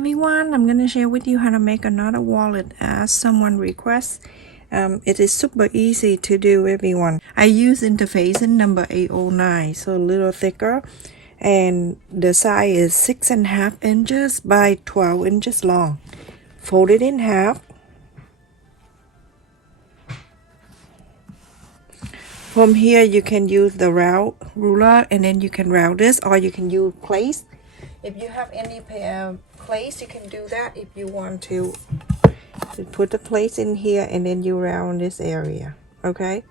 everyone, I'm gonna share with you how to make another wallet as someone requests. It is super easy to do, everyone. I use interface in number 809, so a little thicker, and the size is 6.5 inches by 12 inches long. Fold it in half. From here you can use the round ruler, and then you can round this, or you can use plates. If you have any place, you can do that. If you want to put the plates in here, and then you round this area, okay?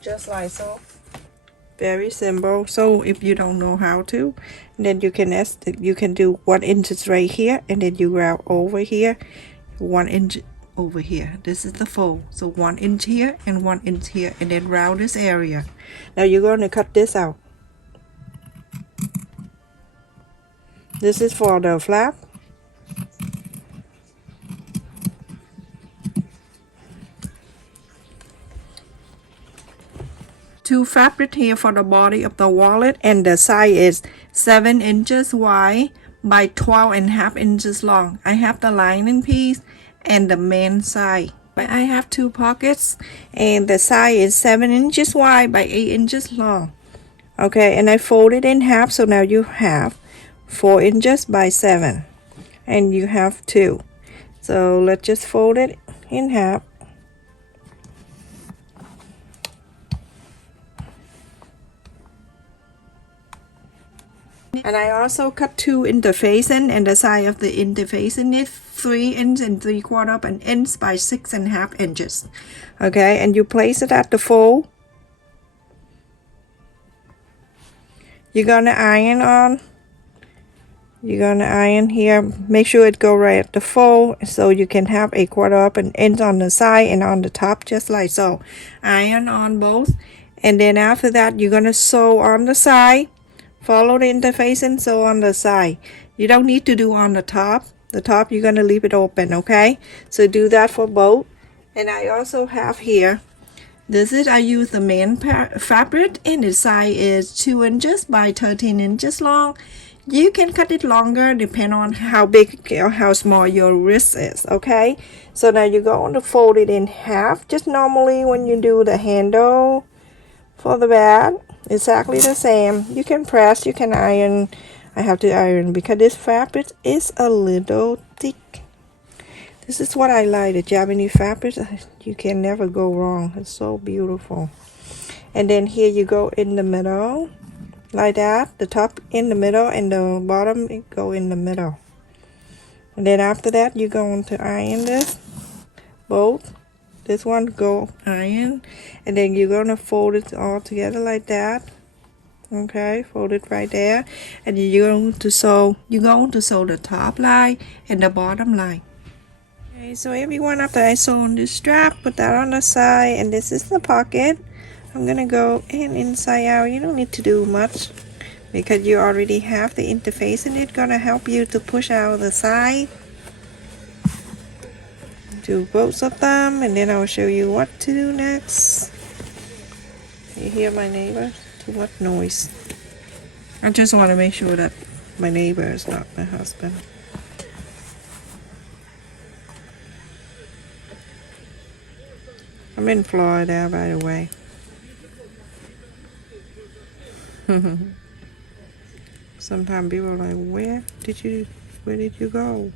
Just like so. Very simple. So if you don't know how to, then you can do 1 inch right here, and then you round over here 1 inch over here. This is the fold, so 1 inch here and 1 inch here, and then round this area. Now you're going to cut this out. This is for the flap. Two fabric here for the body of the wallet, and the size is 7 inches wide by 12.5 inches long. I have the lining piece and the main side. I have 2 pockets, and the size is 7 inches wide by 8 inches long. Okay, and I fold it in half, so now you have 4 inches by 7, and you have 2. So let's just fold it in half. And I also cut 2 interfacing, and the size of the interfacing is 3 inches and 3/4 of an inch by 6.5 inches. Okay, and you place it at the fold. You're gonna iron on. You're gonna iron here. Make sure it go right at the fold, so you can have 1/4 of an inch on the side and on the top, just like so. Iron on both, and then after that, you're gonna sew on the side. Follow the interface and sew on the side. You don't need to do on the top. The top you're gonna leave it open, okay? So do that for both. And I also have here, I use the main fabric, and the size is 2 inches by 13 inches long. You can cut it longer depending on how big or how small your wrist is, okay? So now you're going to fold it in half, just normally when you do the handle for the bag. Exactly the same. You can press, you can iron. I have to iron because this fabric is a little thick. This is what I like, the Japanese fabric. You can never go wrong. It's so beautiful. And then here you go in the middle, like that. The top in the middle, and the bottom go in the middle. And then after that, you're going to iron this, both. This one go iron, and then you're gonna fold it all together like that. Okay, fold it right there, and you're going to sew the top line and the bottom line. Okay, so everyone, after I sew on this strap, put that on the side, and this is the pocket. I'm gonna go in inside out. You don't need to do much because you already have the interface, and it's gonna help you to push out the side. Do both of them, and then I'll show you what to do next. You hear my neighbor? Too much noise. I just want to make sure that my neighbor is not my husband. I'm in Florida, by the way. Sometimes people are like, where did you go?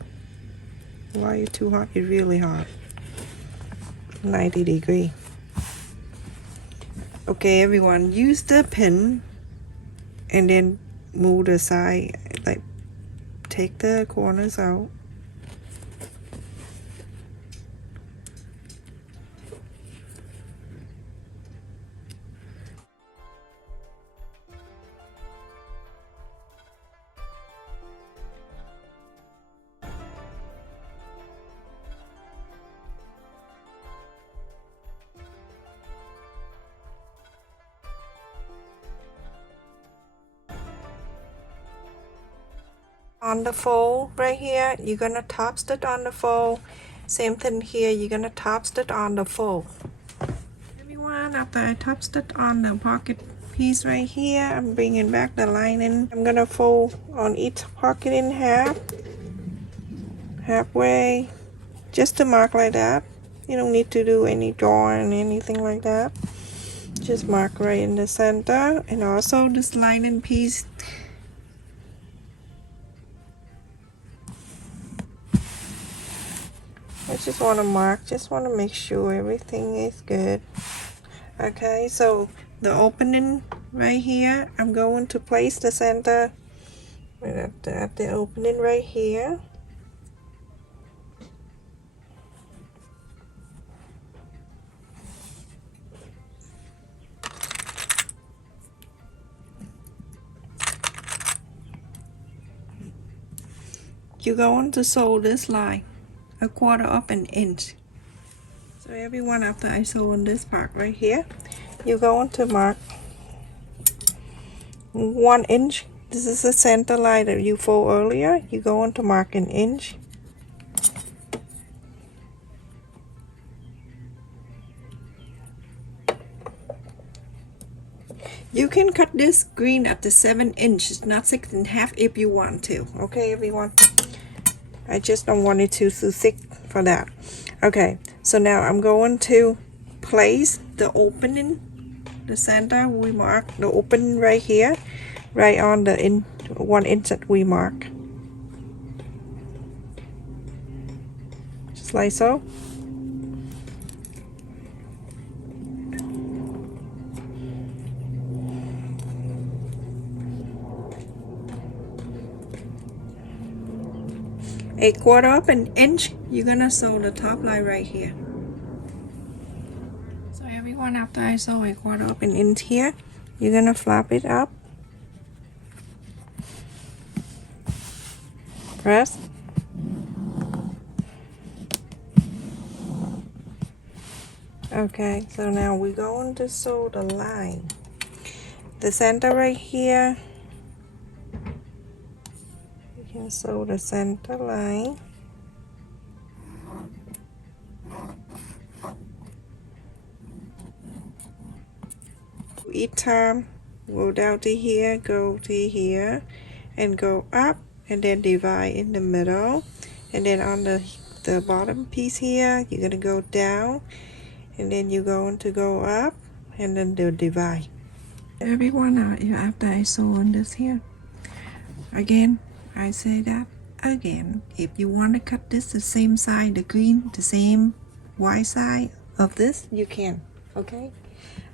Why are you too hot? It's really hot. 90 degrees. Okay, everyone, use the pin and then move the side, like take the corners out. On the fold right here, you're gonna top stitch on the fold. Same thing here, you're gonna top stitch on the fold. Everyone, after after I touched it on the pocket piece right here, I'm bringing back the lining. I'm gonna fold on each pocket in half, halfway, just to mark like that. You don't need to do any drawing, anything like that. Just mark right in the center. And also this lining piece, I just want to mark, just want to make sure everything is good. Okay, so the opening right here, I'm going to place the center at the opening right here. You're going to sew this line 1/4 of an inch. So everyone, after I sew on this part right here, you're going to mark 1 inch. This is the center line that you fold earlier. You're going to mark 1 inch. You can cut this green at the 7 inches, not 6.5 if you want to. Okay, everyone. I just don't want it too thick for that. Okay, so now I'm going to place the opening, the center. We mark the opening right here, right on the 1 inch that we mark. Just like so. A 1/4 of an inch, you're gonna sew the top line right here. So everyone, after I sew a 1/4 of an inch here, you're gonna flap it up, press, okay. So now we're going to sew the line, the center right here. You can sew the center line. Each time, go down to here, go to here, and go up, and then divide in the middle. And then on the bottom piece here, you're gonna go down, and then you're going to go up, and then do divide. Everyone, after I sew on this here, again, I say that again, if you want to cut this the same side, the green, the same white side of this, you can. Okay,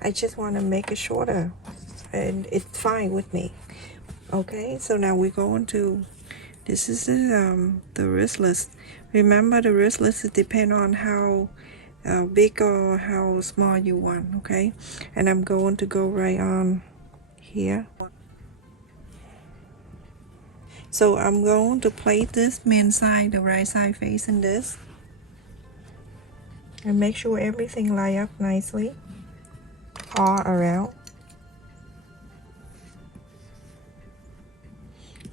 I just want to make it shorter, and it's fine with me. Okay, so now we're going to, this is the wristless. Remember, the wristless depend on how big or how small you want. Okay, and I'm going to go right on here. So I'm going to place this main side, the right side facing this, and make sure everything line up nicely all around.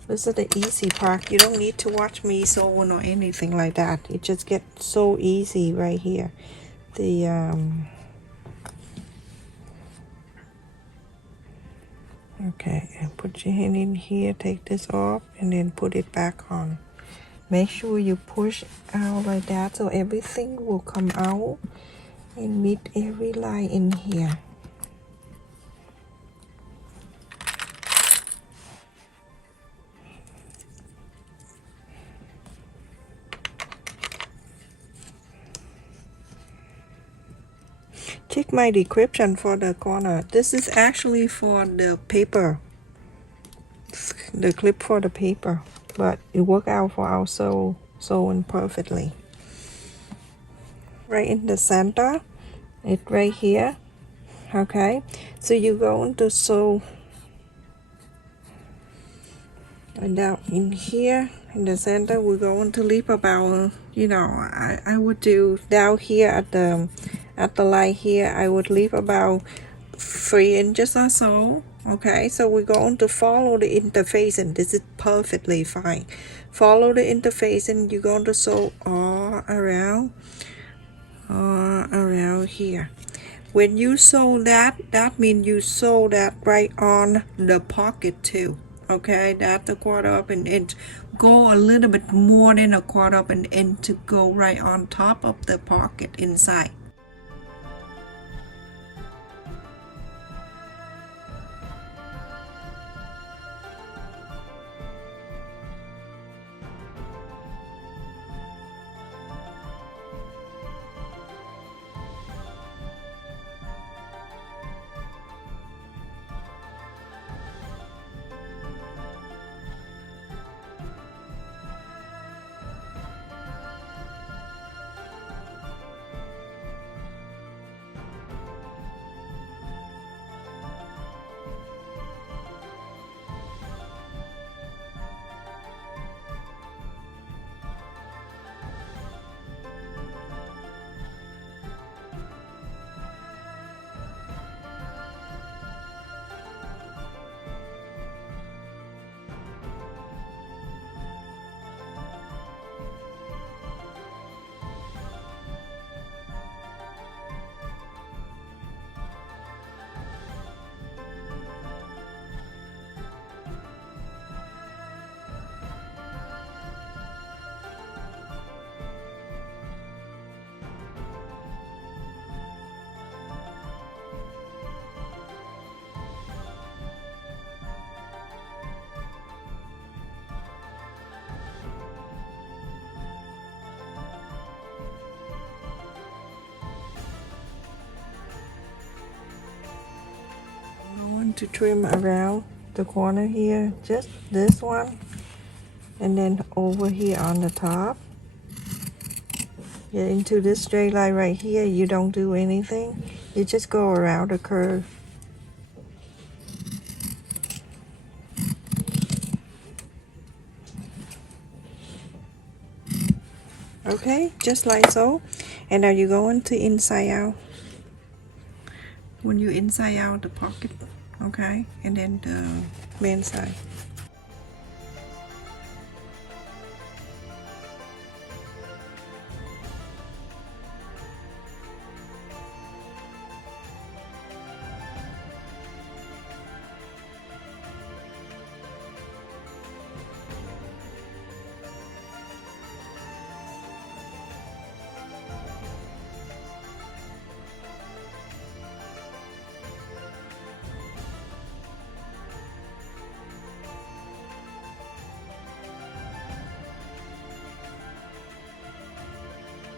This is the easy part. You don't need to watch me sewing or anything like that. It just gets so easy right here. Okay, and put your hand in here, take this off, and then put it back on. Make sure you push out like that so everything will come out and meet every line in here. Check my description for the corner. This is actually for the paper, the clip for the paper, but it worked out for our sewing perfectly. Right in the center, it right here. Okay, so you're going to sew down in here in the center. We're going to leave about, you know, I would do down here at the line here, I would leave about 3 inches or so. Okay, so we're going to follow the interfacing. This is perfectly fine. Follow the interfacing. You're going to sew all around here. When you sew that, that means you sew that right on the pocket too. Okay, that's a 1/4 inch. Go a little bit more than a 1/4 inch to go right on top of the pocket inside. To trim around the corner here, just this one, and then over here on the top. Get into this straight line right here. You don't do anything, you just go around the curve. Okay, just like so. And now you're going to inside out. When you inside out the pocket, okay, and then the main side.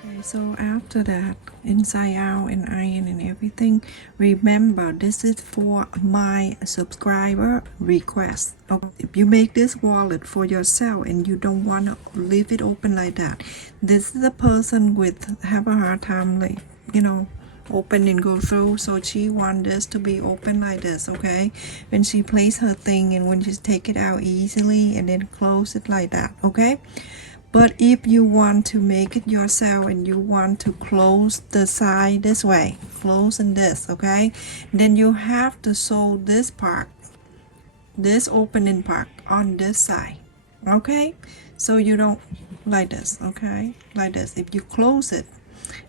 Okay, so after that, inside out and iron and everything, remember this is for my subscriber request. Okay, if you make this wallet for yourself and you don't want to leave it open like that, this is a person with have a hard time, like, you know, open and go through, so she wants this to be open like this. Okay, when she place her thing and when she take it out easily and then close it like that. Okay, but if you want to make it yourself and you want to close the side this way, close in this, okay, then you have to sew this part, this opening part on this side. Okay, so you don't like this. Okay, like this. If you close it,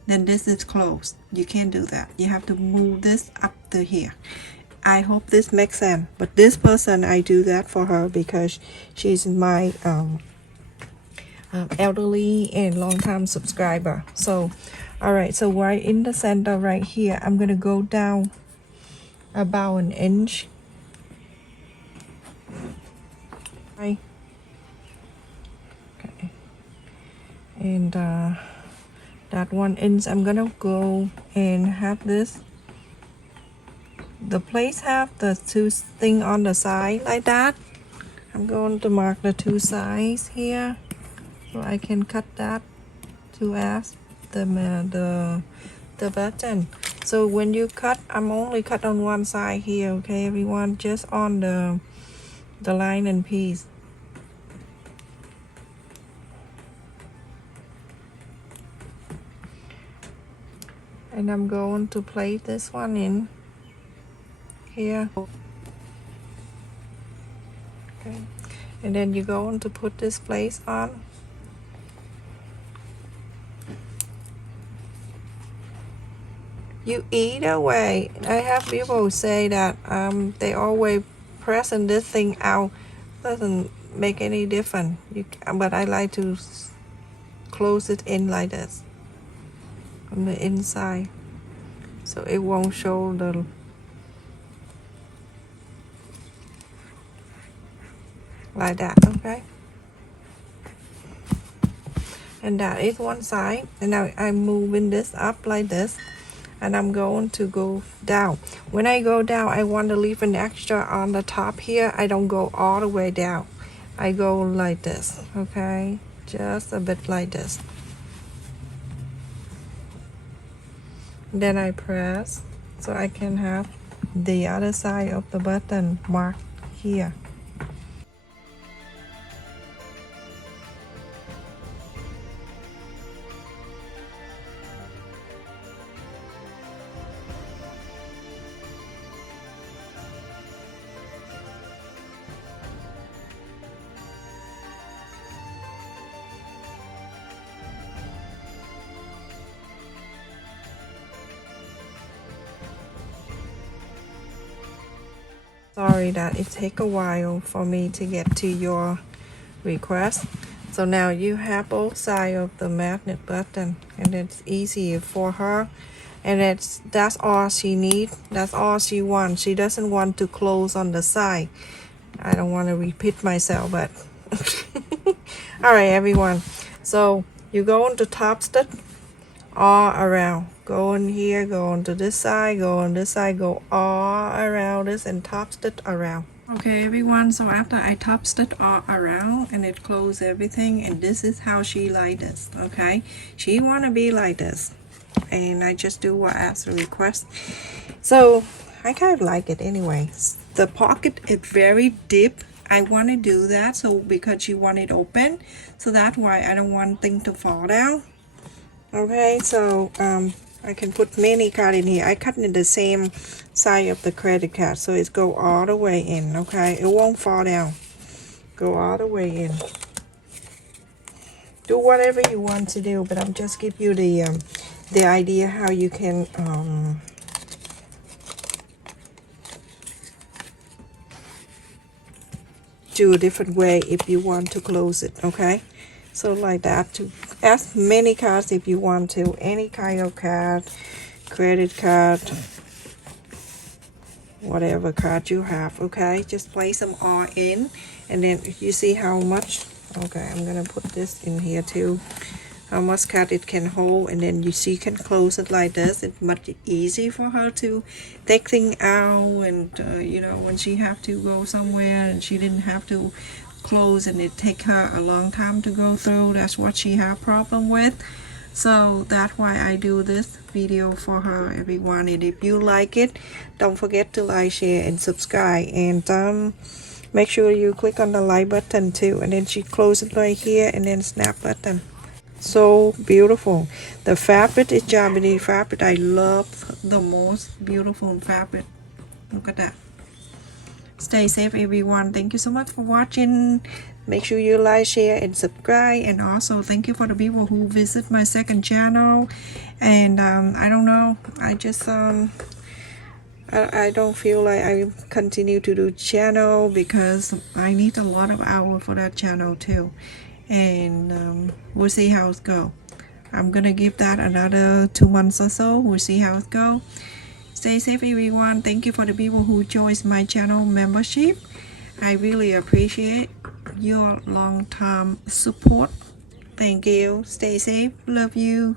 then this is closed. You can't do that. You have to move this up to here. I hope this makes sense. But this person, I do that for her because she's my elderly and long-time subscriber. So all right, so right in the center right here, I'm gonna go down about an inch. Right. Okay, and that 1 inch I'm gonna go and have this, the place have the two thing on the side like that. I'm going to mark the two sides here so I can cut that to as the button. So when you cut, I'm only cut on one side here. Okay, everyone, just on the line and piece. And I'm going to place this one in here. Okay, and then you're going to put this place on. You either way. I have people say that they always pressing this thing out doesn't make any difference. But I like to close it in like this on the inside, so it won't show the like that. Okay. And that is one side, and now I'm moving this up like this, and I'm going to go down. When I go down, I want to leave an extra on the top here. I don't go all the way down. I go like this, okay? Just a bit like this. Then I press so I can have the other side of the button marked here. Sorry that it take a while for me to get to your request. So now you have both sides of the magnet button, and it's easier for her, and that's all she needs. That's all she wants. She doesn't want to close on the side. I don't want to repeat myself, but all right, everyone. So you go on the top stitch all around. Go in here, go on to this side, go on this side, go all around this and top stitch around. Okay, everyone, so after I top stitch all around and it closed everything, and this is how she like this, okay? She want to be like this, and I just do what as a request. So I kind of like it anyway. The pocket is very deep. I want to do that so because she want it open, so that's why I don't want things to fall down. Okay, so I can put many card in here. I cut in the same side of the credit card, so it's go all the way in. Okay, it won't fall down. Go all the way in. Do whatever you want to do, but I'm just give you the idea how you can do a different way if you want to close it. Okay, so like that, to as many cards if you want to, any kind of card, credit card, whatever card you have. Okay, just place them all in, and then you see how much. Okay, I'm gonna put this in here too, how much card it can hold, and then you see you can close it like this. It's much easy for her to take things out, and you know, when she have to go somewhere and she didn't have to close and it take her a long time to go through. That's what she have problem with. So that's why I do this video for her, everyone. And if you like it, don't forget to like, share, and subscribe, and make sure you click on the like button too, and then she close it right here, and then snap button. So beautiful. The fabric is Japanese fabric. I love the most beautiful fabric. Look at that. Stay safe, everyone. Thank you so much for watching. Make sure you like, share, and subscribe. And also thank you for the people who visit my second channel. And I don't know, I just I don't feel like I continue to do channel because I need a lot of hours for that channel too. And we'll see how it go. I'm gonna give that another 2 months or so. We'll see how it go. Stay safe, everyone. Thank you for the people who joined my channel membership. I really appreciate your long-term support. Thank you. Stay safe. Love you.